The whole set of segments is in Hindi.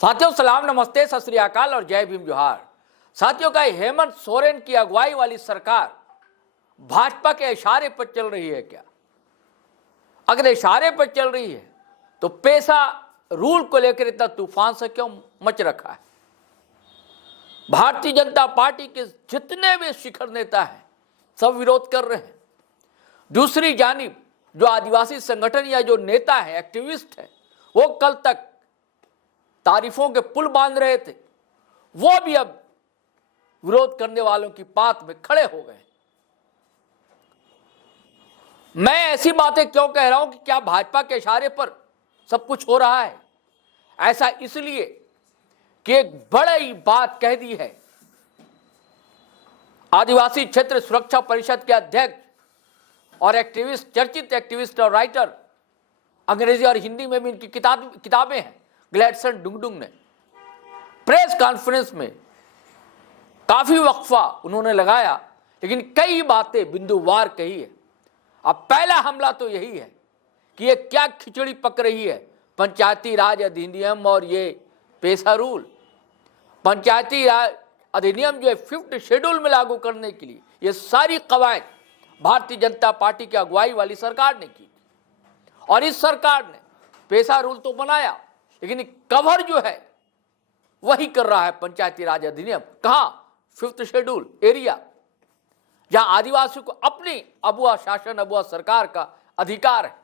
साथियों सलाम, नमस्ते, सत श्री अकाल और जय भीम जोहार। साथियों का हेमंत सोरेन की अगुवाई वाली सरकार भाजपा के इशारे पर चल रही है क्या? अगर इशारे पर चल रही है तो पेशा रूल को लेकर इतना तूफान से क्यों मच रखा है? भारतीय जनता पार्टी के जितने भी शिखर नेता हैं सब विरोध कर रहे हैं। दूसरी जानिब जो आदिवासी संगठन या जो नेता है, एक्टिविस्ट है, वो कल तक तारीफों के पुल बांध रहे थे, वो भी अब विरोध करने वालों की बात में खड़े हो गए। मैं ऐसी बातें क्यों कह रहा हूं कि क्या भाजपा के इशारे पर सब कुछ हो रहा है? ऐसा इसलिए कि एक बड़ी बात कह दी है आदिवासी क्षेत्र सुरक्षा परिषद के अध्यक्ष और एक्टिविस्ट, चर्चित एक्टिविस्ट और राइटर, अंग्रेजी और हिंदी में भी इनकी किताबें हैं, ग्लैडसन डुंगडुंग ने प्रेस कॉन्फ्रेंस में काफी वक्फा उन्होंने लगाया, लेकिन कई बातें बिंदुवार कही है। अब पहला हमला तो यही है कि ये क्या खिचड़ी पक रही है पंचायती राज अधिनियम और ये पेशा रूल। पंचायती राज अधिनियम जो है 5th शेड्यूल में लागू करने के लिए ये सारी कवायद भारतीय जनता पार्टी की अगुवाई वाली सरकार ने की और इस सरकार ने पेशा रूल तो बनाया, लेकिन कवर जो है वही कर रहा है पंचायती राज अधिनियम। कहां? 5th शेड्यूल एरिया, जहां आदिवासियों को अपनी अबुआ शासन, अबुआ सरकार का अधिकार है।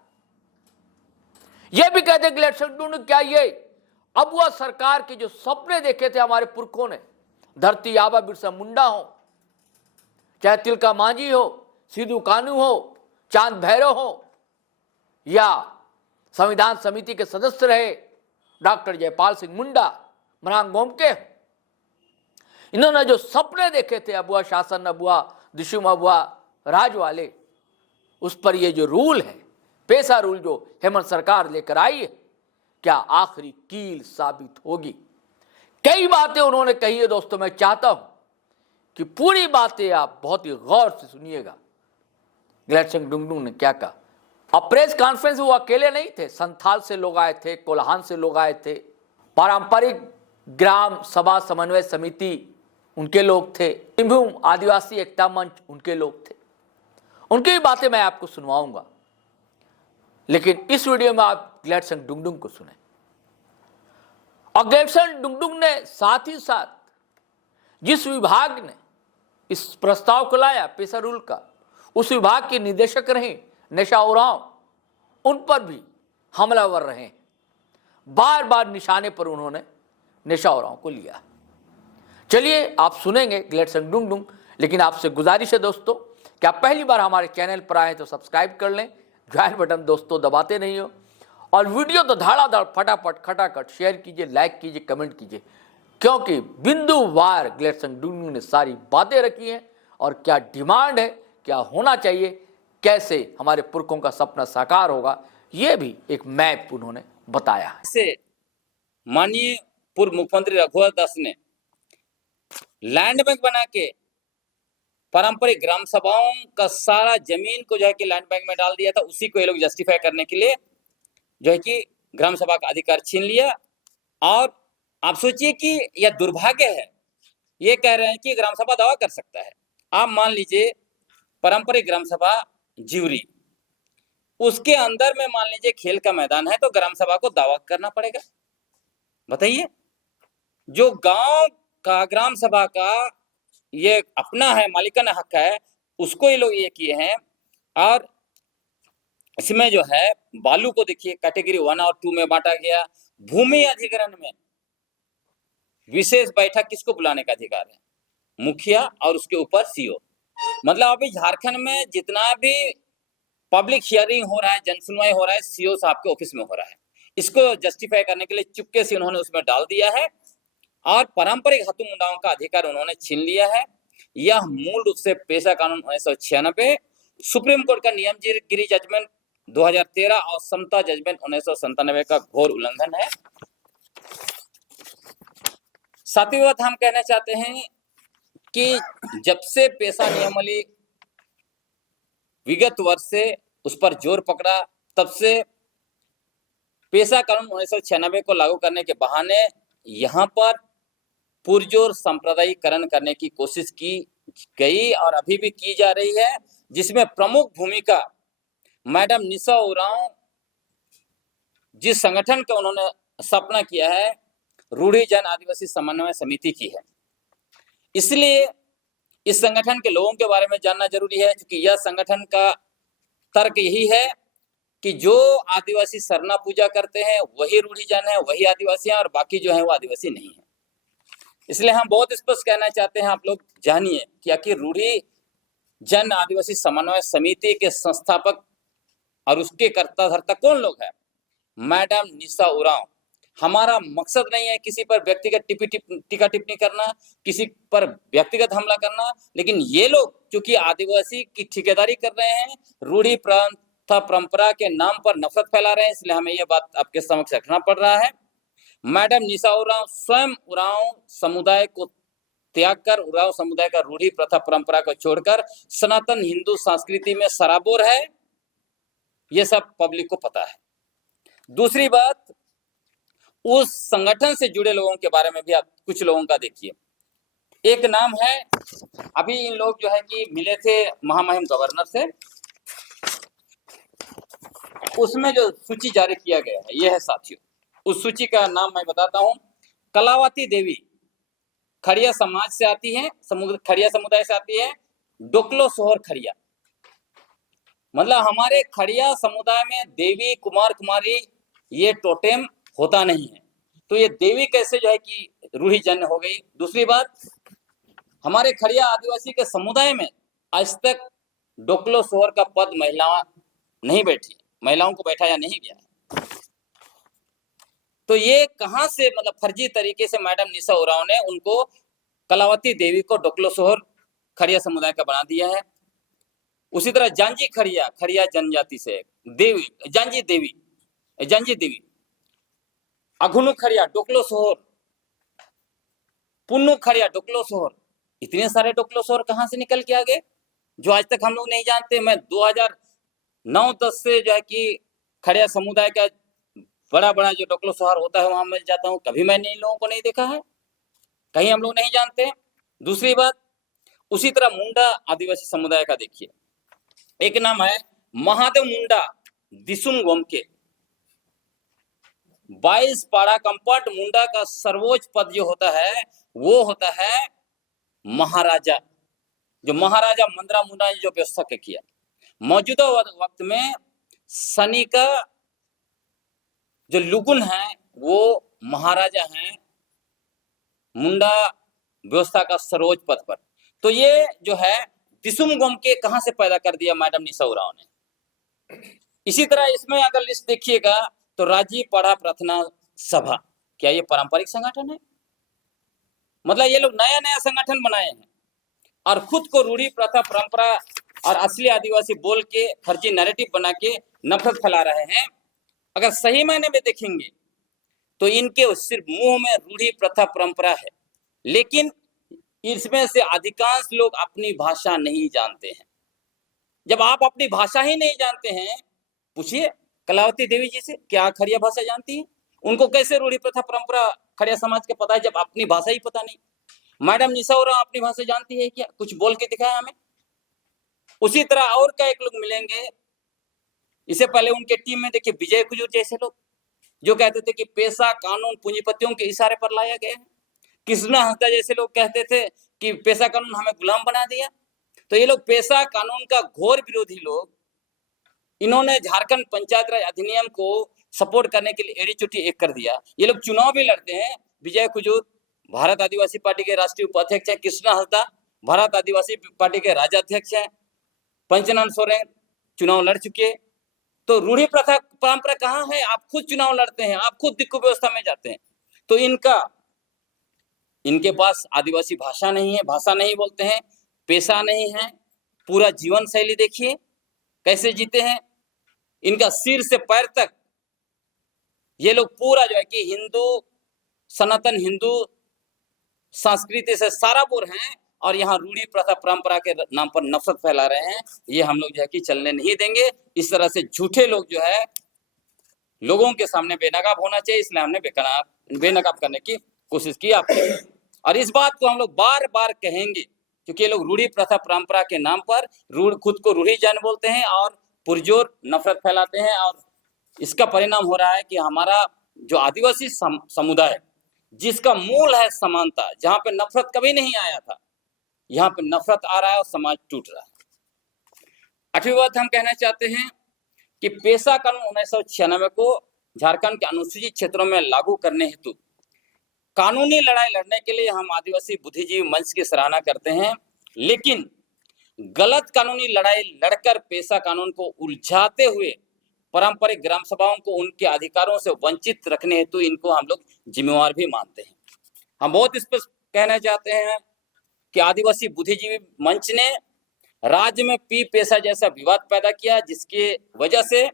यह भी कहते ग्लेडसन, क्या ये अबुआ सरकार के जो सपने देखे थे हमारे पुरखों ने, धरती आबा बिरसा मुंडा हो, चाहे तिलका मांझी हो, सिद्धू कानू हो, चांद भैरव हो, या संविधान समिति के सदस्य रहे डॉक्टर जयपाल सिंह मुंडा, मरांग गोमके, इन्होंने जो सपने देखे थे अबुआ शासन, अबुआ दिशुम, अबुआ राज वाले, उस पर ये जो रूल है, पेशा रूल जो हेमंत सरकार लेकर आई है, क्या आखिरी कील साबित होगी? कई बातें उन्होंने कही है दोस्तों, मैं चाहता हूं कि पूरी बातें आप बहुत ही गौर से सुनिएगा। ग्लैडसन डुंगडुंग ने क्या कहा? अब प्रेस कॉन्फ्रेंस वो अकेले नहीं थे, संथाल से लोग आए थे, कोल्हान से लोग आए थे, पारंपरिक ग्राम सभा समन्वय समिति उनके लोग थे, सिंहभूम आदिवासी एकता मंच उनके लोग थे। उनकी भी बातें मैं आपको सुनवाऊंगा, लेकिन इस वीडियो में आप ग्लैडसन डुंगडुंग को सुने। और ग्लैडसन डुंगडुंग ने साथ ही साथ जिस विभाग ने इस प्रस्ताव को लाया पेशा रूल का, उस विभाग के निदेशक रहे निशा उरांव, उन पर भी हमलावर रहे। बार बार निशाने पर उन्होंने निशा उरांव को लिया। चलिए आप सुनेंगे ग्लैडसन डुंगडुंग, लेकिन आपसे गुजारिश है दोस्तों कि आप पहली बार हमारे चैनल पर आए तो सब्सक्राइब कर लें, ज्वाइन बटन दोस्तों दबाते नहीं हो, और वीडियो तो धड़ाधड़ फटाफट खटाखट शेयर कीजिए, लाइक कीजिए, कमेंट कीजिए, क्योंकि बिंदुवार ग्लैडसन डुंगडुंग ने सारी बातें रखी हैं और क्या डिमांड है, क्या होना चाहिए, कैसे हमारे पुरखों का सपना साकार होगा, ये भी एक मैप उन्होंने बताया है। से माननीय पूर्व मुख्यमंत्री रघुवर दास ने लैंड बैंक बना के पारंपरिक ग्राम सभाओं का सारा जमीन को जो है कि लैंड बैंक में डाल दिया था। उसी को ये लोग जस्टिफाई करने के लिए जो है कि ग्राम सभा का अधिकार छीन लिया। और आप सोचिए कि यह दुर्भाग्य है, ये कह रहे हैं कि ग्राम सभा दावा कर सकता है। आप मान लीजिए पारंपरिक ग्राम सभा जिवरी, उसके अंदर में मान लीजिए खेल का मैदान है, तो ग्राम सभा को दावा करना पड़ेगा। बताइए, जो गांव का ग्राम सभा का ये अपना है, मालिकाना हक है, उसको ये लोग ये किए हैं। और इसमें जो है बालू को देखिए कैटेगरी 1 और 2 में बांटा गया। भूमि अधिग्रहण में विशेष बैठक किसको बुलाने का अधिकार है? मुखिया और उसके ऊपर सीओ। मतलब अभी झारखंड में जितना भी पब्लिक हियरिंग हो रहा है, जनसुनवाई हो रहा है, सीओ साहब के ऑफिस में हो रहा है। इसको जस्टिफाई करने के लिए चुपके से उन्होंने उसमें डाल दिया है और पारंपरिक हाथू मुंडाओं का अधिकार उन्होंने छीन लिया है। यह मूल रूप से पेशा कानून 1996, सुप्रीम कोर्ट का नियम गिरी जजमेंट 2013 और समता जजमेंट 1997 का घोर उल्लंघन है। सातवीं बात हम कहना चाहते हैं कि जब से पेशा नियमावली विगत वर्ष से उस पर जोर पकड़ा, तब से पेशा कानून 1996 को लागू करने के बहाने यहाँ पर पुरजोर सांप्रदायिकरण करने की कोशिश की गई और अभी भी की जा रही है, जिसमें प्रमुख भूमिका मैडम निशा उरांव जिस संगठन का उन्होंने स्थापना किया है, रूढ़ी जन आदिवासी समन्वय समिति की है। इसलिए इस संगठन के लोगों के बारे में जानना जरूरी है, क्योंकि यह संगठन का तर्क यही है कि जो आदिवासी सरना पूजा करते हैं वही रूढ़ी जन है, वही आदिवासी हैं, और बाकी जो है वो आदिवासी नहीं है। इसलिए हम बहुत स्पष्ट कहना चाहते हैं, आप लोग जानिए कि आखिर रूढ़ी जन आदिवासी समन्वय समिति के संस्थापक और उसके कर्ता धर्ता कौन लोग हैं? मैडम निशा उरांव। हमारा मकसद नहीं है किसी पर व्यक्तिगत टीका टिप्पणी करना, किसी पर व्यक्तिगत हमला करना, लेकिन ये लोग क्योंकि आदिवासी की ठेकेदारी कर रहे हैं, रूढ़ी प्रथा परंपरा के नाम पर नफरत फैला रहे हैं, इसलिए हमें यह बात आपके समक्ष रखना पड़ रहा है। मैडम निशा उरांव स्वयं उरांव समुदाय को त्याग कर, उरांव समुदाय का रूढ़ी प्रथा परंपरा को छोड़कर सनातन हिंदू संस्कृति में सराबोर है, यह सब पब्लिक को पता है। दूसरी बात, उस संगठन से जुड़े लोगों के बारे में भी आप कुछ लोगों का देखिए। एक नाम है, अभी इन लोग जो है कि मिले थे महामहिम गवर्नर से, उसमें जो सूची जारी किया गया है यह है साथियों, उस सूची का नाम मैं बताता हूं। कलावती देवी खड़िया समाज से आती है, खड़िया समुदाय से आती है। डोकलो सोहर खड़िया, मतलब हमारे खड़िया समुदाय में देवी कुमार कुमारी ये टोटेम होता नहीं है, तो ये देवी कैसे जो है कि रूढ़ी जन हो गई। दूसरी बात, हमारे खड़िया आदिवासी के समुदाय में आज तक डोकलो सोहर का पद महिला नहीं बैठी, महिलाओं को बैठाया नहीं गया। तो ये कहां से, मतलब फर्जी तरीके से मैडम निशा उरांव ने उनको कलावती देवी को डोकलो सोहर खड़िया समुदाय का बना दिया है। उसी तरह जांजी खड़िया, खड़िया जनजाति से देवी, जांजी देवी, अघुनु खड़िया डोकलो सोहर, पुन्नु खड़िया डोकलो सोहर, इतने सारे डोकलो सोहर कहां से निकल के आ गए जो आज तक हम लोग नहीं जानते। मैं 2009-10 से जो है कि खड़िया समुदाय का बड़ा जो डोकलो सोहर होता है वहां मिल जाता हूं, कभी मैंने इन लोगों को नहीं देखा है, कहीं हम लोग नहीं जानते। दूसरी बात, उसी तरह मुंडा आदिवासी समुदाय का देखिए, एक नाम है महादेव मुंडा दिसुम गोमके। 22 पाड़ा कंपट मुंडा का सर्वोच्च पद जो होता है वो होता है महाराजा, जो महाराजा मंदरा मुंडा ने जो व्यवस्था किया। मौजूदा वक्त में सनी का जो लुगुन है वो महाराजा हैं मुंडा व्यवस्था का सर्वोच्च पद पर। तो ये जो है दिसुम गोमके कहां से पैदा कर दिया मैडम निशा उरांव ने। इसी तरह इसमें अगर लिस्ट देखिएगा तो राजी पढ़ा प्रार्थना सभा, क्या ये पारंपरिक संगठन है? मतलब ये लोग नया संगठन बनाए हैं और खुद को रूढ़ी प्रथा परंपरा और असली आदिवासी बोल के फर्जी नैरेटिव बना के नफरत फैला रहे हैं। अगर सही मायने में देखेंगे तो इनके सिर्फ मुंह में रूढ़ी प्रथा परंपरा है, लेकिन इसमें से अधिकांश लोग अपनी भाषा नहीं जानते हैं। जब आप अपनी भाषा ही नहीं जानते हैं, पूछिए कलावती देवी जी से, क्या खड़िया भाषा जानती है? उनको कैसे रूढ़ी प्रथा परंपरा खड़िया समाज के पता है जब अपनी भाषा ही पता नहीं? मैडम निशा उरांव अपनी भाषा जानती है क्या? कुछ बोल के दिखाया हमें। उसी तरह और क्या एक लोग मिलेंगे, इससे पहले उनके टीम में देखिए विजय कुजूर जैसे लोग जो कहते थे कि पैसा कानून पूंजीपतियों के इशारे पर लाया गया है। कृष्णा हंसदा जैसे लोग कहते थे कि पैसा कानून हमें गुलाम बना दिया। तो ये लोग पैसा कानून का घोर विरोधी लोग, इन्होंने झारखंड पंचायत राज अधिनियम को सपोर्ट करने के लिए एड़ी चुट्टी एक कर दिया। ये लोग चुनाव भी लड़ते हैं। विजय कुजूर भारत आदिवासी पार्टी के राष्ट्रीय उपाध्यक्ष हैं, कृष्णा हंसदा भारत आदिवासी पार्टी के राज्याध्यक्ष हैं, पंचनंद सोरेन चुनाव लड़ चुके। तो रूढ़ी प्रथा परंपरा कहाँ है? आप खुद चुनाव लड़ते हैं, आप खुद दिक्कु व्यवस्था में जाते हैं। तो इनके पास आदिवासी भाषा नहीं है, भाषा नहीं बोलते हैं, पेशा नहीं है, पूरा जीवन शैली देखिए कैसे जीते हैं। इनका सिर से पैर तक ये लोग पूरा जो है कि हिंदू, सनातन हिंदू संस्कृति से साराबोर हैं और यहाँ रूढ़ी प्रथा परंपरा के नाम पर नफरत फैला रहे हैं। ये हम लोग जो है कि चलने नहीं देंगे। इस तरह से झूठे लोग जो है लोगों के सामने बेनकाब होना चाहिए, इसलिए हमने बेनकाब करने की कोशिश की आपने। और इस बात को हम लोग बार बार कहेंगे, क्योंकि ये लोग रूढ़ी प्रथा परंपरा के नाम पर खुद को रूढ़ी जन बोलते हैं और पुरजोर नफरत फैलाते हैं। और इसका परिणाम हो रहा है कि हमारा जो आदिवासी समुदाय, जिसका मूल है समानता, जहां पे नफरत कभी नहीं आया था, यहाँ पे नफरत आ रहा है और समाज टूट रहा है। 8वीं बात हम कहना चाहते हैं कि पेशा कानून 1996 को झारखंड के अनुसूचित क्षेत्रों में लागू करने हेतु कानूनी लड़ाई लड़ने के लिए हम आदिवासी बुद्धिजीवी मंच की सराहना करते हैं, लेकिन गलत कानूनी लड़ाई लड़कर पेशा कानून को उलझाते हुए पारंपरिक ग्राम सभाओं को उनके अधिकारों से वंचित रखने हेतु इनको हम लोग जिम्मेवार भी मानते हैं। हम बहुत स्पष्ट कहना चाहते हैं कि आदिवासी बुद्धिजीवी मंच ने राज्य में पी पेशा जैसा विवाद पैदा किया, जिसकी वजह से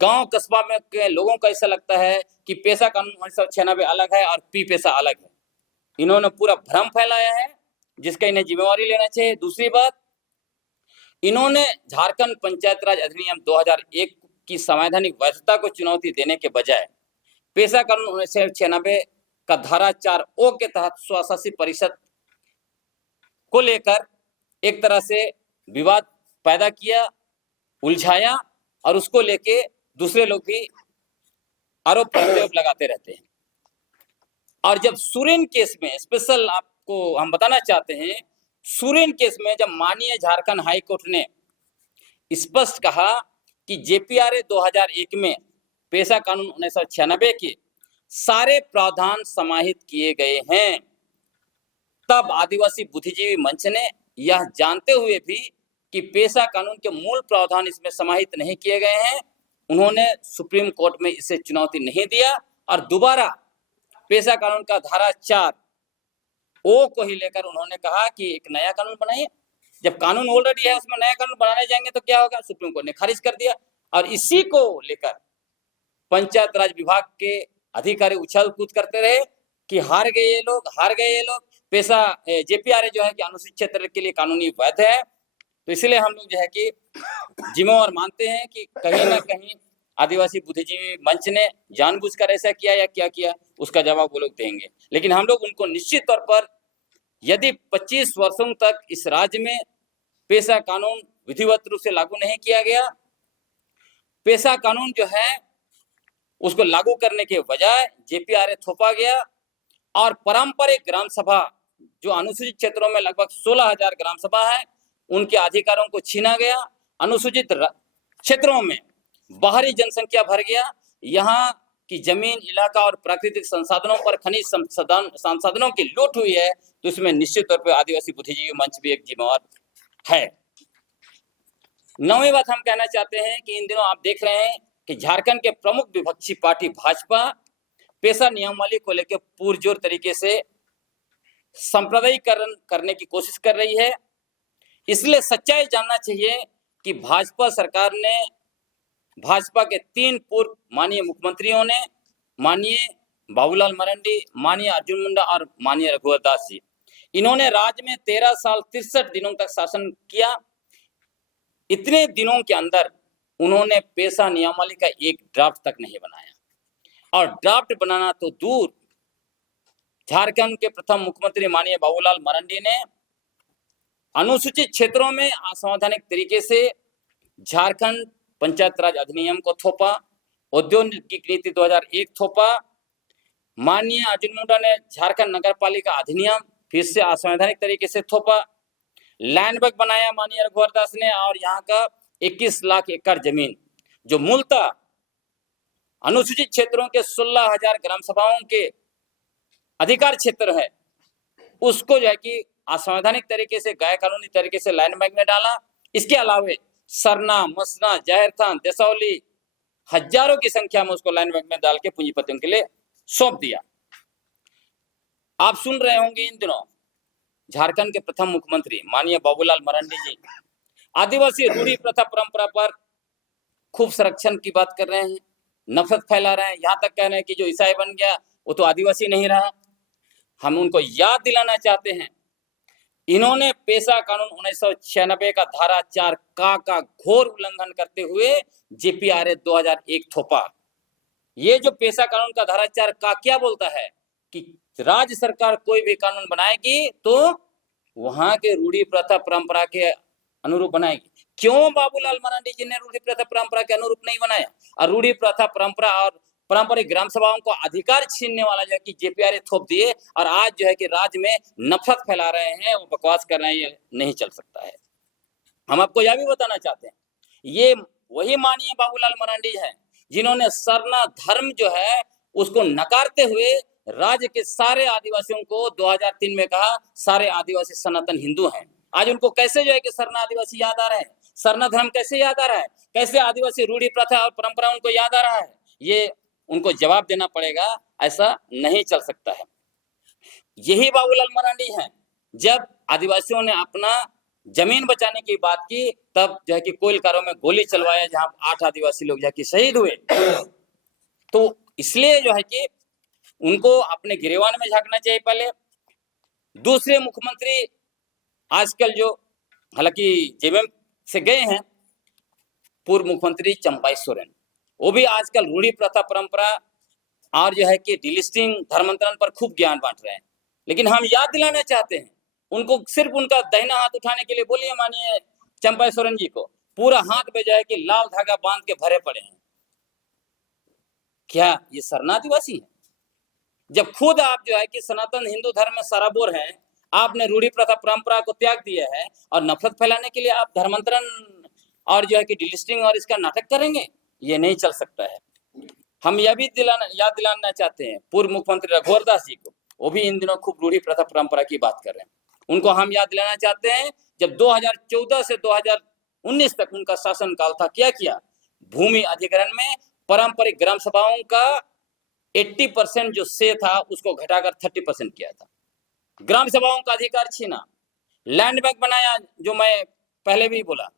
गांव कस्बा में के लोगों को ऐसा लगता है कि पेशा कानून 1996 अलग है और पी पेशा अलग है। इन्होंने पूरा भ्रम फैलाया है, जिसका इन्हें जिम्मेवारी लेना चाहिए। दूसरी बात, इन्होंने झारखंड पंचायत राज अधिनियम 2001 की संवैधानिक वैधता को चुनौती देने के बजाय पेशा कानून 1996 का धारा 4O के तहत स्वशासी परिषद को लेकर एक तरह से विवाद पैदा किया, उलझाया, और उसको लेके दूसरे लोग भी आरोप प्रत्यारोप लगाते रहते हैं। और जब सुरेन केस में स्पेशल आपको हम बताना चाहते हैं, सुरेन केस में जब माननीय झारखंड हाई कोर्ट ने स्पष्ट कहा कि जेपीआरए 2001 में पेशा कानून 1996 के सारे प्रावधान समाहित किए गए हैं, तब आदिवासी बुद्धिजीवी मंच ने यह जानते हुए भी कि पेशा कानून के मूल प्रावधान इसमें समाहित नहीं किए गए हैं, उन्होंने सुप्रीम कोर्ट में इसे चुनौती नहीं दिया और दोबारा पेशा कानून का धारा 4O को ही लेकर उन्होंने कहा कि एक नया कानून बनाइए। जब कानून ऑलरेडी है उसमें नया कानून बनाने जाएंगे तो क्या होगा, सुप्रीम कोर्ट ने खारिज कर दिया। और इसी को लेकर पंचायत राज विभाग के अधिकारी उछल कूद करते रहे कि हार गए ये लोग, पेशा जेपीआरए जो है कि अनुसूचित क्षेत्र के लिए कानूनी वैध है। तो इसलिए हम लोग जो है कि जिम्मेवार मानते हैं कि कहीं ना कहीं आदिवासी बुद्धिजीवी मंच ने जानबूझकर ऐसा किया या क्या किया, उसका जवाब वो लोग देंगे। लेकिन हम लोग उनको निश्चित तौर पर, यदि 25 वर्षों तक इस राज्य में पेशा कानून विधिवत रूप से लागू नहीं किया गया, पेशा कानून जो है उसको लागू करने के बजाय जेपीआरए थोपा गया और पारंपरिक ग्राम सभा, जो अनुसूचित क्षेत्रों में लगभग 16,000 ग्राम सभा है, उनके अधिकारों को छीना गया। अनुसूचित क्षेत्रों में बाहरी जनसंख्या भर गया, यहाँ की जमीन, इलाका और प्राकृतिक संसाधनों पर खनिज संसाधनों की लूट हुई है। तो इसमें निश्चित तौर पर आदिवासी बुद्धिजीवी मंच भी एक जिम्मेवार है। 9वीं बात हम कहना चाहते हैं कि इन दिनों आप देख रहे हैं कि झारखंड के प्रमुख विपक्षी पार्टी भाजपा पेशा नियमावली को लेकर पुरजोर तरीके से सांप्रदायिकरण करने की कोशिश कर रही है। इसलिए सच्चाई जानना चाहिए कि भाजपा सरकार ने, भाजपा के 3 पूर्व माननीय मुख्यमंत्रियों ने, माननीय बाबूलाल मरांडी, माननीय अर्जुन मुंडा और माननीय रघुवर दास जी, इन्होंने राज्य में 13 साल 63 दिनों तक शासन किया। इतने दिनों के अंदर उन्होंने पेशा नियमावली का एक ड्राफ्ट तक नहीं बनाया, और ड्राफ्ट बनाना तो दूर, झारखंड के प्रथम मुख्यमंत्री माननीय बाबूलाल मरांडी ने अनुसूचित क्षेत्रों में असंवैधानिक तरीके से झारखंड पंचायत राज अधिनियम को थोपा, औद्योगिक नीति 2001 थोपा, माननीय अर्जुन मुंडा ने झारखंड नगर पालिका अधिनियम फिर से असंवैधानिक तरीके से थोपा, लैंड बैंक बनाया माननीय रघुवर दास ने, और यहाँ का 21 लाख एकड़ जमीन जो मूलतः अनुसूचित क्षेत्रों के 16,000 ग्राम सभाओं के अधिकार क्षेत्र है, उसको जो है कि असंवैधानिक तरीके से, गैर कानूनी तरीके से लैंड बैंक में डाला। इसके अलावा सरना, मसना, जहरथान, दसौली, हजारों की संख्या में उसको लैंड बैंक में डाल के पूंजीपतियों के लिए सौंप दिया। आप सुन रहे होंगे इन दिनों झारखंड के प्रथम मुख्यमंत्री माननीय बाबूलाल मरांडी जी आदिवासी रूढ़ी प्रथा परंपरा पर खूब संरक्षण की बात कर रहे हैं, नफरत फैला रहे हैं, यहाँ तक कह रहे हैं कि जो ईसाई बन गया वो तो आदिवासी नहीं रहा। हम उनको याद दिलाना चाहते हैं, इन्होंने पेशा कानून 1996 का धारा 4 का घोर उल्लंघन करते हुए जेपीआरए 2001 थोपा। ये जो पेशा कानून का धारा 4 का क्या बोलता है कि राज्य सरकार कोई भी कानून बनाएगी तो वहां के रूढ़ी प्रथा परंपरा के अनुरूप बनाएगी। क्यों बाबूलाल मरांडी जी ने रूढ़ी प्रथा परंपरा के अनुरूप नहीं बनाया? और रूढ़ी प्रथा परंपरा और पारंपरिक ग्राम सभाओं को अधिकार छीनने वाला जो है कि जेपीआर थोप दिए और आज जो है कि राज्य में नफरत फैला रहे हैं, वो बकवास कर रहे हैं, ये नहीं चल सकता है। हम आपको यह भी बताना चाहते हैं, ये वही माननीय बाबूलाल मरांडी हैं जिन्होंने सरना धर्म जो है उसको नकारते हुए राज्य के सारे आदिवासियों को 2003 में कहा सारे आदिवासी सनातन हिंदू हैं। आज उनको कैसे जो है कि सरना आदिवासी याद आ रहे हैं, सरना धर्म कैसे याद आ रहा है, कैसे आदिवासी रूढ़ी प्रथा और परंपरा उनको याद आ रहा है, ये उनको जवाब देना पड़ेगा। ऐसा नहीं चल सकता है। यही बाबूलाल मरांडी हैं, जब आदिवासियों ने अपना जमीन बचाने की बात की तब जो है कि कोइलकारों में गोली चलवाया जहां 8 आदिवासी लोग जो है कि शहीद हुए। तो इसलिए जो है कि उनको अपने गिरेवान में झांकना चाहिए पहले। दूसरे मुख्यमंत्री आजकल जो हालांकि जेएमएम से गए हैं, पूर्व मुख्यमंत्री चंपाई सोरेन, वो भी आजकल रूढ़ी प्रथा परंपरा और जो है कि डिलिस्टिंग धर्मांतरण पर खूब ज्ञान बांट रहे हैं। लेकिन हम याद दिलाना चाहते हैं उनको, सिर्फ उनका दाहिना हाथ उठाने के लिए बोलिए मानिए चंपाई सोरेन जी को, पूरा हाथ में जो है कि लाल धागा बांध के भरे पड़े हैं। क्या ये सरना आदिवासी है? जब खुद आप जो है कि सनातन हिंदू धर्म में सराबोर हैं, आपने रूढ़ी प्रथा परंपरा को त्याग दिया है और नफरत फैलाने के लिए आप धर्मांतरण और जो है कि डिलिस्टिंग और इसका नाटक करेंगे, ये नहीं चल सकता है। हम यह भी याद दिलाना चाहते हैं पूर्व मुख्यमंत्री रघुवर दास जी को, वो भी इन दिनों खूब रूढ़ी प्रथा परंपरा की बात कर रहे हैं। उनको हम याद दिलाना चाहते हैं, जब 2014 से 2019 तक उनका शासनकाल था, क्या किया? भूमि अधिग्रहण में पारंपरिक ग्राम सभाओं का 80% जो से था उसको घटाकर 30% किया था। ग्राम सभाओं का अधिकार छीना, लैंड बैंक बनाया, जो मैं पहले भी बोला,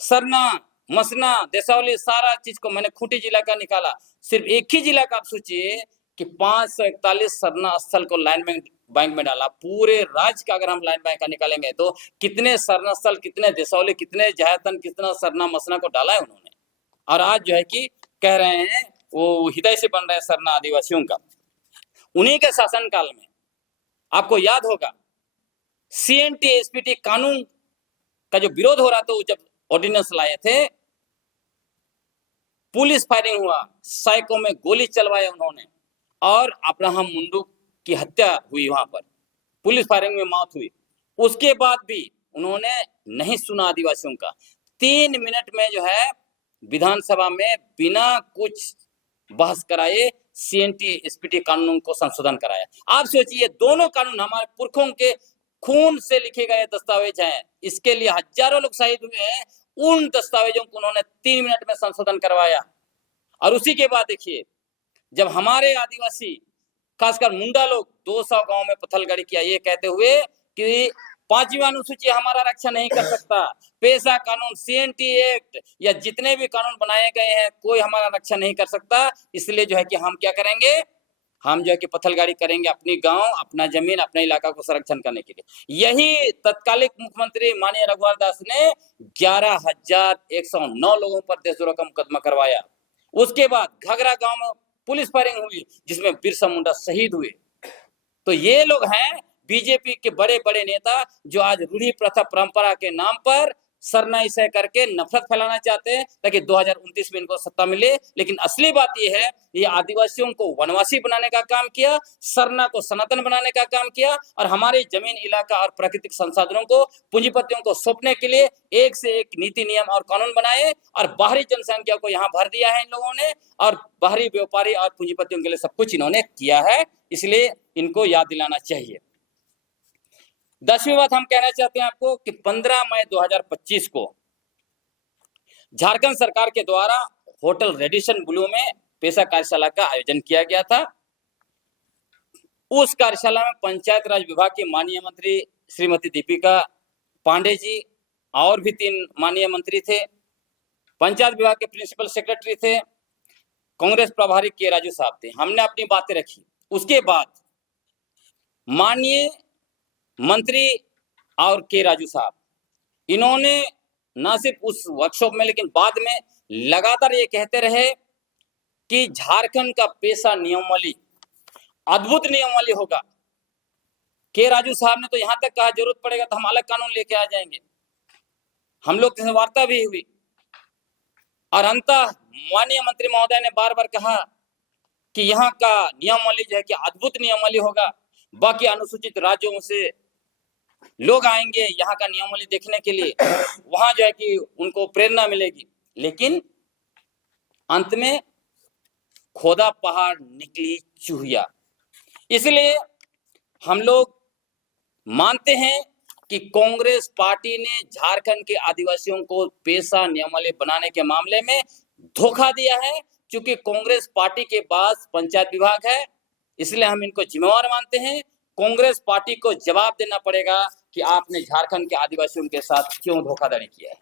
सरना, मसना, देसावली, सारा चीज को मैंने खूंटी जिला का निकाला। सिर्फ एक ही जिला का आप सोचिए कि 541 सरना स्थल को लैंड बैंक में डाला। पूरे राज्य का अगर हम लैंड बैंक का निकालेंगे तो कितने सरना स्थल, कितने देसावली, कितने जहातन, कितना सरना मसना को डाला है उन्होंने। और आज जो है कि कह रहे हैं वो हृदय से बन रहे हैं सरना आदिवासियों का। उन्हीं के शासनकाल में आपको याद होगा सीएनटी एसपीटी कानून का जो विरोध हो रहा था, जब ऑर्डिनेंस लाए थे, पुलिस फायरिंग हुआ, साइको में गोली चलवाया उन्होंने और अब्राहम मुंडू की हत्या हुई, वहां पर पुलिस फायरिंग में मौत हुई। उसके बाद भी उन्होंने नहीं सुना आदिवासियों का। 3 मिनट में जो है विधानसभा में बिना कुछ बहस कराए सीएनटी एसपीटी कानून को संशोधन कराया। आप सोचिए, दोनों कानून हमारे पुरखों के खून से लिखे गए दस्तावेज हैं, इसके लिए हजारों लोग शहीद हुए हैं। उन दस्तावेजों को उन्होंने 3 मिनट में संशोधन करवाया। और उसी के बाद देखिए, जब हमारे आदिवासी खासकर मुंडा लोग 200 गांव में पत्थलगाड़ी किया, ये कहते हुए कि 5वीं अनुसूची हमारा रक्षा नहीं कर सकता, पेशा कानून, सीएनटी एक्ट या जितने भी कानून बनाए गए हैं, कोई हमारा रक्षा नहीं कर सकता। इसलिए जो है कि हम क्या करेंगे, हम जो है कि पत्थलगाड़ी करेंगे अपनी गांव, अपना जमीन, अपने इलाका को संरक्षण करने के लिए। यही तत्कालिक मुख्यमंत्री माननीय रघुवर दास ने 11,109 लोगों पर देशद्रोह का मुकदमा करवाया। उसके बाद घाघरा गांव में पुलिस फायरिंग हुई जिसमें बिरसा मुंडा शहीद हुए। तो ये लोग हैं बीजेपी के बड़े बड़े नेता जो आज रूढ़ी प्रथा परंपरा के नाम पर सरनाई सह करके नफरत फैलाना चाहते हैं ताकि 2029 में इनको सत्ता मिले। लेकिन असली बात यह है, ये आदिवासियों को वनवासी बनाने का काम किया, सरना को सनातन बनाने का काम किया और हमारे जमीन, इलाका और प्राकृतिक संसाधनों को पूंजीपतियों को सौंपने के लिए एक से एक नीति, नियम और कानून बनाए और बाहरी जनसंख्या को यहाँ भर दिया है इन लोगों ने और बाहरी व्यापारी और पूंजीपतियों के लिए सब कुछ इन्होंने किया है। इसलिए इनको याद दिलाना चाहिए। 10वीं बात हम कहना चाहते हैं आपको कि 15 मई 2025 को झारखंड सरकार के द्वारा होटल रेडिसन ब्लू में पेशा कार्यशाला का आयोजन किया गया था। उस कार्यशाला में पंचायत राज विभाग के माननीय मंत्री श्रीमती दीपिका पांडे जी और भी 3 माननीय मंत्री थे, पंचायत विभाग के प्रिंसिपल सेक्रेटरी थे, कांग्रेस प्रभारी के राजू साहब थे। हमने अपनी बातें रखी। उसके बाद माननीय मंत्री और के राजू साहब, इन्होंने न सिर्फ उस वर्कशॉप में लेकिन बाद में लगातार ये कहते रहे कि झारखंड का पेशा नियमावली अद्भुत नियमावली होगा। के राजू साहब ने तो यहां तक कहा जरूरत पड़ेगा तो हम अलग कानून लेके आ जाएंगे। हम लोग से वार्ता भी हुई और अंततः माननीय मंत्री महोदय ने बार बार कहा कि यहाँ का नियमावली जो है कि अद्भुत नियमावली होगा, बाकी अनुसूचित राज्यों से लोग आएंगे यहाँ का नियमावली देखने के लिए, वहां जो है कि उनको प्रेरणा मिलेगी। लेकिन अंत में खोदा पहाड़ निकली चूहिया। इसलिए हम लोग मानते हैं कि कांग्रेस पार्टी ने झारखंड के आदिवासियों को पेशा नियमावली बनाने के मामले में धोखा दिया है। क्योंकि कांग्रेस पार्टी के पास पंचायत विभाग है, इसलिए हम इनको जिम्मेवार मानते हैं। कांग्रेस पार्टी को जवाब देना पड़ेगा कि आपने झारखंड के आदिवासियों के साथ क्यों धोखाधड़ी किया है।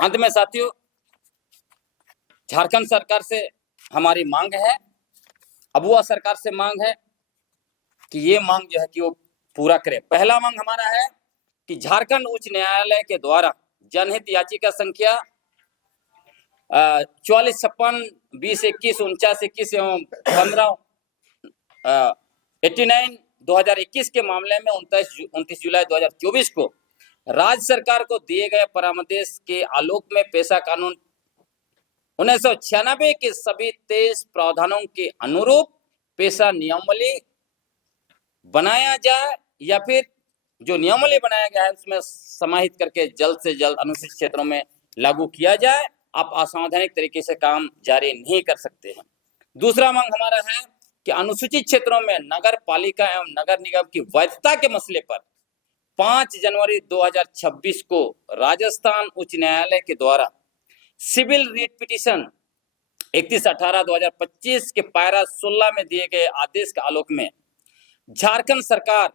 अंत में साथियों, झारखंड सरकार से हमारी मांग है, अबुआ सरकार से मांग है कि ये मांग जो है कि वो पूरा करे। पहला मांग हमारा है कि झारखंड उच्च न्यायालय के द्वारा जनहित याचिका संख्या 4456-2021-49-21 एवं 15-89-2021 के मामले में 29 जुलाई 2024 को राज्य सरकार को दिए गए परामर्श के आलोक में पेशा कानून 1996 के सभी 23 प्रावधानों के अनुरूप पेशा नियमावली बनाया जाए, या फिर जो नियमावली बनाया गया है उसमें समाहित करके जल्द से जल्द अनुसूचित क्षेत्रों में लागू किया जाए। आप असंवैधानिक तरीके से काम जारी नहीं कर सकते हैं। दूसरा मांग हमारा है कि अनुसूचित क्षेत्रों में नगर पालिका एवं नगर निगम की वैधता के मसले पर 5 जनवरी 2026 को राजस्थान उच्च न्यायालय के द्वारा सिविल रिट पिटीशन 31/18/2025 के पायरा 16 में दिए गए आदेश के आलोक में झारखंड सरकार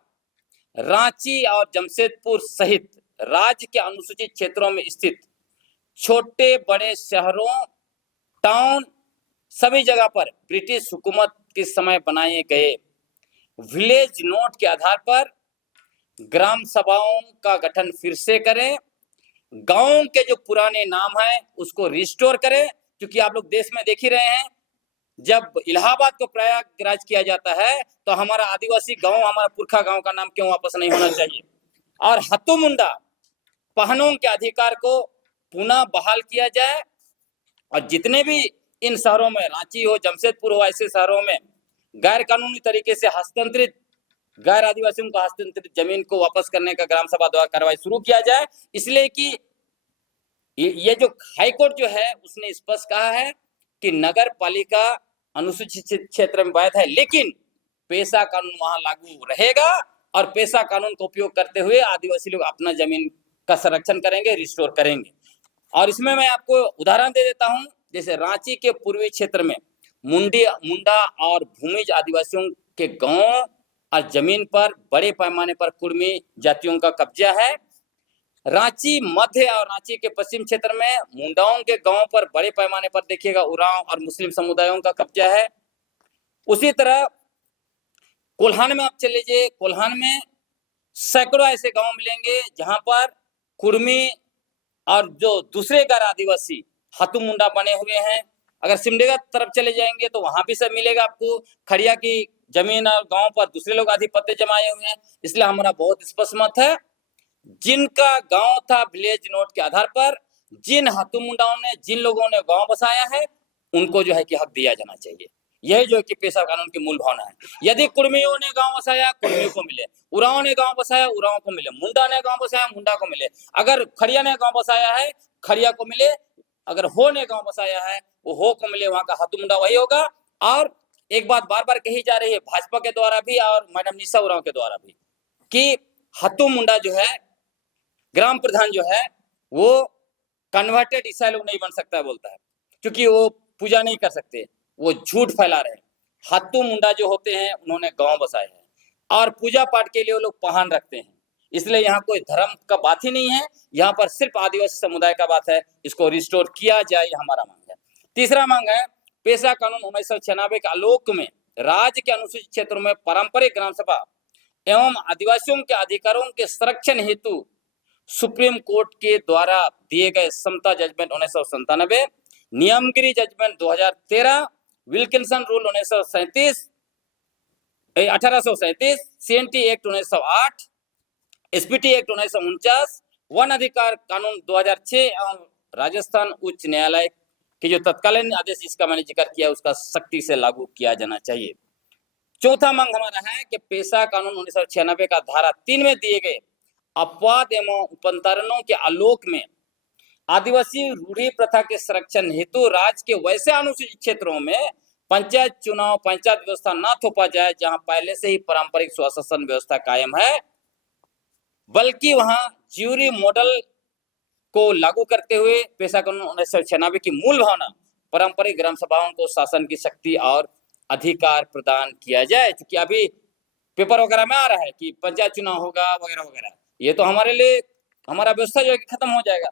रांची और जमशेदपुर सहित राज्य के अनुसूचित क्षेत्रों में स्थित छोटे बड़े शहरों, टाउन, सभी जगह पर ब्रिटिश हुकूमत के समय बनाए गए विलेज नोट के आधार पर ग्राम सभाओं का गठन फिर से करें। गांव के जो पुराने नाम है उसको रिस्टोर करें, क्योंकि आप लोग देश में देख ही रहे हैं, जब इलाहाबाद को प्रयागराज किया जाता है तो हमारा आदिवासी गांव, हमारा पुरखा गांव का नाम क्यों वापस नहीं होना चाहिए। और हत्तू मुंडा पहनों के अधिकार को पुनः बहाल किया जाए, और जितने भी इन शहरों में, रांची हो, जमशेदपुर हो, ऐसे शहरों में गैर कानूनी तरीके से हस्तांतरित गैर आदिवासियों को हस्तांतरित जमीन को वापस करने का ग्राम सभा द्वारा कार्रवाई शुरू किया जाए। इसलिए कि ये जो हाईकोर्ट जो है उसने स्पष्ट कहा है कि नगर पालिका अनुसूचित क्षेत्र में वैध है, लेकिन पेशा कानून वहां लागू रहेगा, और पेशा कानून का उपयोग करते हुए आदिवासी लोग अपना जमीन का संरक्षण करेंगे, रिस्टोर करेंगे। और इसमें मैं आपको उदाहरण दे देता हूं, जैसे रांची के पूर्वी क्षेत्र में मुंडा और भूमिज आदिवासियों के गांव और जमीन पर बड़े पैमाने पर कुर्मी जातियों का कब्जा है। रांची मध्य और रांची के पश्चिम क्षेत्र में मुंडाओं के गांव पर बड़े पैमाने पर देखिएगा उरांव और मुस्लिम समुदायों का कब्जा है। उसी तरह कोल्हान में आप चले जाइए, कोल्हान में सैकड़ों ऐसे गांव मिलेंगे जहां पर कुर्मी और जो दूसरे गैर आदिवासी हतू मुंडा बने हुए हैं। अगर सिमडेगा तरफ चले जाएंगे तो वहां भी सब मिलेगा आपको, खड़िया की जमीन और गांव पर दूसरे लोग आधिपत्य जमाए हुए हैं। इसलिए हमारा बहुत स्पष्ट मत है, जिनका गांव था विलेज नोट के आधार पर, जिन हतू मुंडाओं ने, जिन लोगों ने गांव बसाया है, उनको जो है कि हक दिया जाना चाहिए। यही जो है कि पेशा कानून की मूल भावना है। यदि कुर्मियों ने गांव बसाया, कुर्मियों को मिले, उरांव ने गांव बसाया, उरांव को मिले, मुंडा ने गांव बसाया, मुंडा को मिले, अगर खड़िया ने गांव बसाया है, खड़िया को मिले, अगर हो ने गांव बसाया है, वो हो को मिले, वहां का हतू मुंडा वही होगा। और एक बात बार बार कही जा रही है भाजपा के द्वारा भी और मैडम निशा उरांव के द्वारा भी, कि हतू मुंडा जो है, ग्राम प्रधान जो है, वो कन्वर्टेड ईसाई लोग नहीं बन सकता है बोलता है, क्योंकि वो पूजा नहीं कर सकते। वो झूठ फैला रहे हैं। हत्तू मुंडा जो होते हैं उन्होंने गांव बसाए हैं और पूजा पाठ के लिए वो लोग पहान रखते हैं। इसलिए यहाँ कोई धर्म का बात ही नहीं है, यहाँ पर सिर्फ आदिवासी समुदाय का बात है। इसको रिस्टोर किया जाए, हमारा मांग है। तीसरा मांग है, पेशा कानून 1996 के आलोक में राज्य के अनुसूचित क्षेत्रों में पारंपरिक ग्राम सभा एवं आदिवासियों के अधिकारों के संरक्षण हेतु सुप्रीम कोर्ट के द्वारा दिए गए Samatha judgment 1997, Niyamgiri judgment 2013, Wilkinson rule 1937 1837, CNT act 1908, SPT act 1949, वन अधिकार कानून 2006 एवं राजस्थान उच्च न्यायालय के जो तत्कालीन आदेश जिसका मैंने जिक्र किया उसका सख्ती से लागू किया जाना चाहिए। चौथा मांग हमारा है कि पेशा कानून 1996 का धारा 3 में दिए गए अपवाद एवं उपंतरणों के आलोक में आदिवासी रूढ़ी प्रथा के संरक्षण हेतु राज्य के वैसे अनुसूचित क्षेत्रों में पंचायत चुनाव, पंचायत व्यवस्था न थोपा जाए जहां पहले से ही पारंपरिक स्वशासन व्यवस्था कायम है, बल्कि वहां ज्यूरी मॉडल को लागू करते हुए पेशा कानून 1996 की मूल भावना पारंपरिक ग्राम सभाओं को शासन की शक्ति और अधिकार प्रदान किया जाए। क्योंकि अभी पेपर वगैरह में आ रहा है कि पंचायत चुनाव होगा वगैरह वगैरह, ये तो हमारे लिए हमारा व्यवस्था जो है कि खत्म हो जाएगा।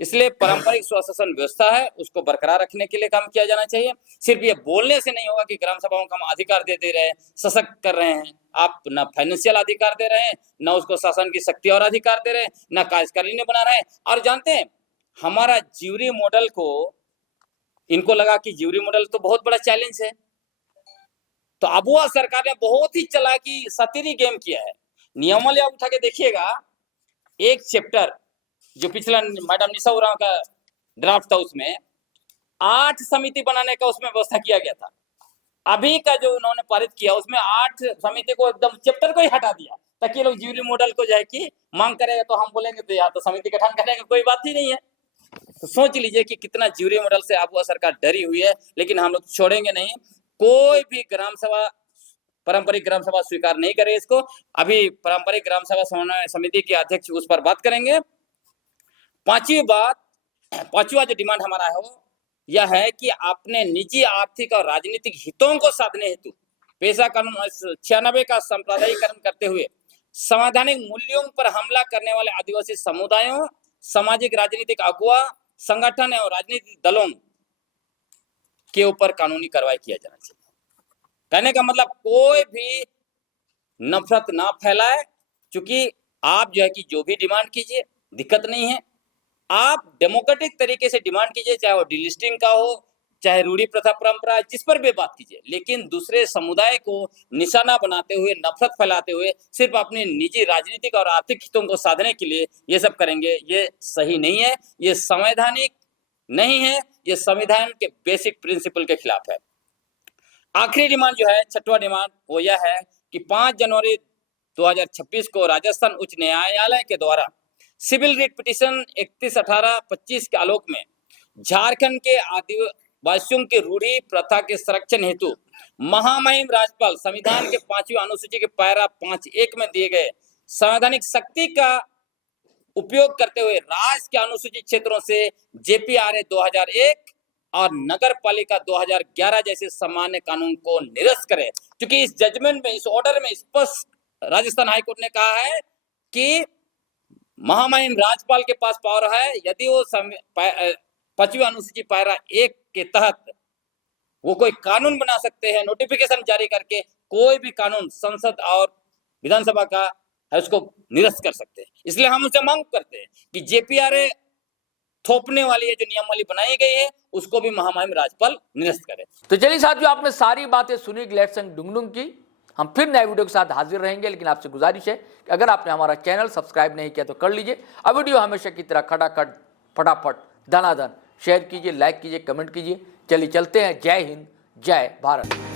इसलिए पारंपरिक स्वशासन व्यवस्था है उसको बरकरार रखने के लिए काम किया जाना चाहिए। सिर्फ ये बोलने से नहीं होगा कि ग्राम सभाओं को हम अधिकार दे रहे हैं, सशक्त कर रहे हैं। आप ना फाइनेंशियल अधिकार दे रहे हैं, ना उसको शासन की शक्ति और अधिकार दे रहे हैं, ना कार्यकारिणी बना रहे हैं। और जानते हैं हमारा ज्यूरी मॉडल को, इनको लगा कि ज्यूरी मॉडल तो बहुत बड़ा चैलेंज है, तो अबुआ सरकार ने बहुत ही चालाकी सतीरी गेम किया है। नियमावली आप उठा के देखिएगा, एक चैप्टर जो पिछला मैडम निशा उरांव का ड्राफ्ट था उसमें 8 समिति बनाने का उसमें व्यवस्था किया गया था। अभी का जो उन्होंने पारित किया उसमें 8 समिति को एकदम चैप्टर को ही हटा दिया ताकि ये लोग ज्यूरी मॉडल को जाए कि मांग करेगा तो हम बोलेंगे तो या तो समिति गठन करने का कोई बात ही नहीं है। तो सोच लीजिए कि कितना ज्यूरी मॉडल से अबुआ सरकार डरी हुई है, लेकिन हम लोग छोड़ेंगे नहीं। कोई भी ग्राम सभा, पारंपरिक ग्राम सभा स्वीकार नहीं करे इसको। अभी पारंपरिक ग्राम सभा समन्वय समिति के अध्यक्ष उस पर बात करेंगे। पांचवा जो डिमांड हमारा है वो यह है कि अपने निजी, आर्थिक और राजनीतिक हितों को साधने हेतु पेशा कानून 96 का सांप्रदायिकरण करते हुए संवैधानिक मूल्यों पर हमला करने वाले आदिवासी समुदायों, सामाजिक राजनीतिक अगुवा, संगठन और राजनीतिक दलों के ऊपर कानूनी कार्रवाई किया जाना चाहिए। कहने का मतलब कोई भी नफरत ना फैलाए, क्योंकि आप जो है कि जो भी डिमांड कीजिए दिक्कत नहीं है। आप डेमोक्रेटिक तरीके से डिमांड कीजिए, चाहे वो डिलिस्टिंग का हो, चाहे रूढ़ी प्रथा परंपरा, जिस पर भी बात कीजिए, लेकिन दूसरे समुदाय को निशाना बनाते हुए, नफरत फैलाते हुए सिर्फ अपने निजी राजनीतिक और आर्थिक हितों को साधने के लिए ये सब करेंगे, ये सही नहीं है, ये संवैधानिक नहीं है, ये संविधान के बेसिक प्रिंसिपल के खिलाफ है। आखिरी डिमांड जो है, छठवां डिमांड, वो यह है कि 5 जनवरी 2026 को राजस्थान उच्च न्यायालय के द्वारा सिविल रिट पिटीशन 31/18/25 के आलोक में झारखंड के आदिवासियों की रूढ़ी प्रथा के संरक्षण हेतु महामहिम राज्यपाल संविधान के 5वीं अनुसूची के पैरा 5(1) में दिए गए संवैधानिक शक्ति का उपयोग करते हुए राज्य के अनुसूचित क्षेत्रों से JPRA 2001 और नगर पालिका 2011 जैसे सामान्य कानून को निरस्त करे। क्योंकि इस जजमेंट में, इस ऑर्डर में स्पष्ट राजस्थान हाईकोर्ट ने कहा है कि महामहिम राज्यपाल के पास पावर है, यदि वो 5वीं अनुसूची पैरा 1 के तहत वो कोई कानून बना सकते हैं, नोटिफिकेशन जारी करके कोई भी कानून संसद और विधानसभा का है उसको निरस्त कर सकते हैं। इसलिए हम उनसे मांग करते हैं कि JPRA थोपने वाली है जो नियमावली बनाई गई है उसको भी महामहिम राज्यपाल निरस्त करे। तो चलिए साथियों, आपने सारी बातें सुनी ग्लेडसन डुंगडुंग की। हम फिर नए वीडियो के साथ हाजिर रहेंगे, लेकिन आपसे गुजारिश है कि अगर आपने हमारा चैनल सब्सक्राइब नहीं किया तो कर लीजिए। अब वीडियो हमेशा की तरह खटाखट फटाफट धनाधन शेयर कीजिए, लाइक कीजिए, कमेंट कीजिए। चलिए चलते हैं। जय हिंद, जय भारत।